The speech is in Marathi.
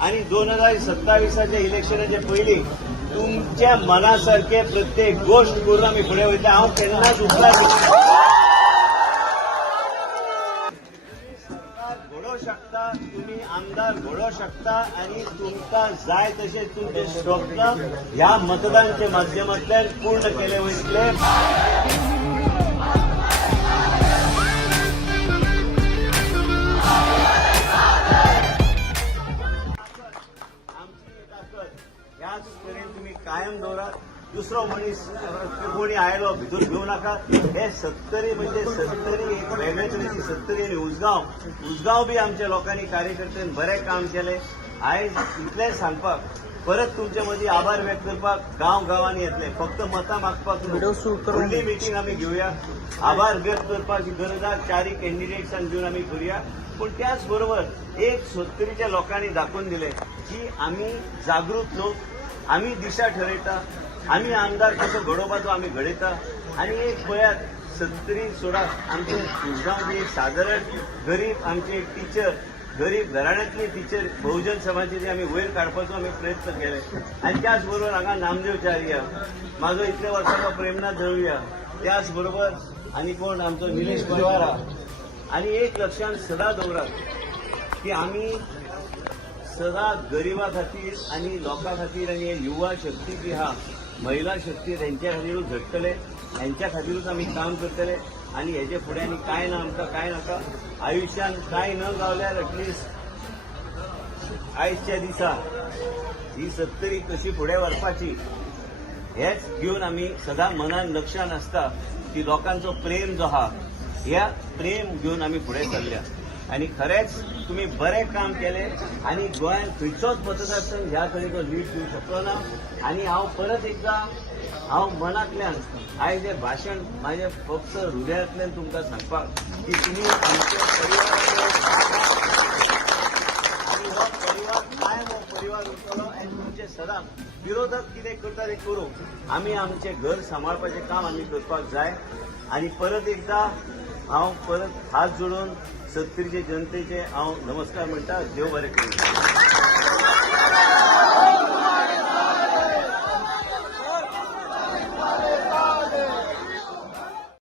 आणि 2027च्या इलेक्शनाचे पयलीं तुमच्या मनासारखे प्रत्येक गोष्ट करून आमी फुडें वयता. हांव केन्नाच उपकार घडोवं शकता, तुम्ही आमदार घडोवं शकता आणि तुमकां जाय तशें तुमचे स्वप्न ह्या मतदानाच्या माध्यमांतल्यान पूर्ण केले वयतले. ह्याच तरेन तुम्ही कायम दवरात. दुसरो मनीस कोणी आयलो भितर घेऊ नका. हे 70 म्हणजे 70 एक वेगळे तरेची 70 आनी उसगांव बी आमच्या लोकांनी कार्यकर्त्यांनी बरें काम केले. आयज इतलें सांगपाक परत तुमचे मदीं आभार व्यक्त करपाक गांवांनी येतले. फक्त मतां मागपाक व्हडली मिटींग आमी घेवया. आभार व्यक्त करपाची गरज आसा. 4 कॅन्डिडेट्सांक घेवन आमी करुया. पूण त्याच बरोबर एक 70च्या लोकांनी दाखोवन दिले की आमी जागृत लोक, आमी दिशा ठरयता, आमी आमदार कसो घडोवपाचो आमी घडयता. आनी एक पळयात 70 सोडा आमचे उसगांव एक सादारण गरीब आमचे एक टिचर, गरीब घराण्यांतली टिचर बहुजन समाजाची आमी वयर काडपाचो आमी प्रयत्न केले. आनी त्याच बरोबर हांगा नामदेव च्यारिया, म्हाजो इतल्या वर्सांचो प्रेमनाथ दळविया, त्याच बरोबर आनी कोण आमचो निलेश परवारा. आनी एक लक्षात सदां दवरात की आमी सदां गरिबा खातीर आनी लोकां खातीर आनी हे युवा शक्ती जी आहा, महिला शक्ती त्यांच्या खातीरूच झटतले, यांच्या खातीरूच आमी काम करतले. आनी हेजे फुडें आनी कांय ना, आमकां कांय नाका. आयुश्यान कांय न गावल्यार एटलिस्ट आयजच्या दिसा ही 70 कशी फुडें व्हरपाची हेच घेवन आमी सदां मनान लक्षान आसता की लोकांचो प्रेम जो आहा ह्या प्रेम घेवन आमी फुडें चल्ल्या. आणि खरेंच तुम्ही बरें काम केले आणि गोंयांत खंयचोच मतदारसंघ ह्या तरेचो लीड दिवं शकलो ना. आणि हांव परत एकदा मनांतल्यान आयज हें भाशण म्हाजें फक्त हृदयांतल्यान तुमकां सांगपाक की तुमी आमचे आणि हो परिवार कायम हो परिवार उरतलो. आनी तुमचे सदां विरोधक कितें करता तें करूं, आमी आमचें घर सांबाळपाचें काम आमी करपाक जाय. आणि परत एकदा हांव परत हात जोडून 70चे जनतेचे हांव नमस्कार म्हणटा. देव बरें करूं.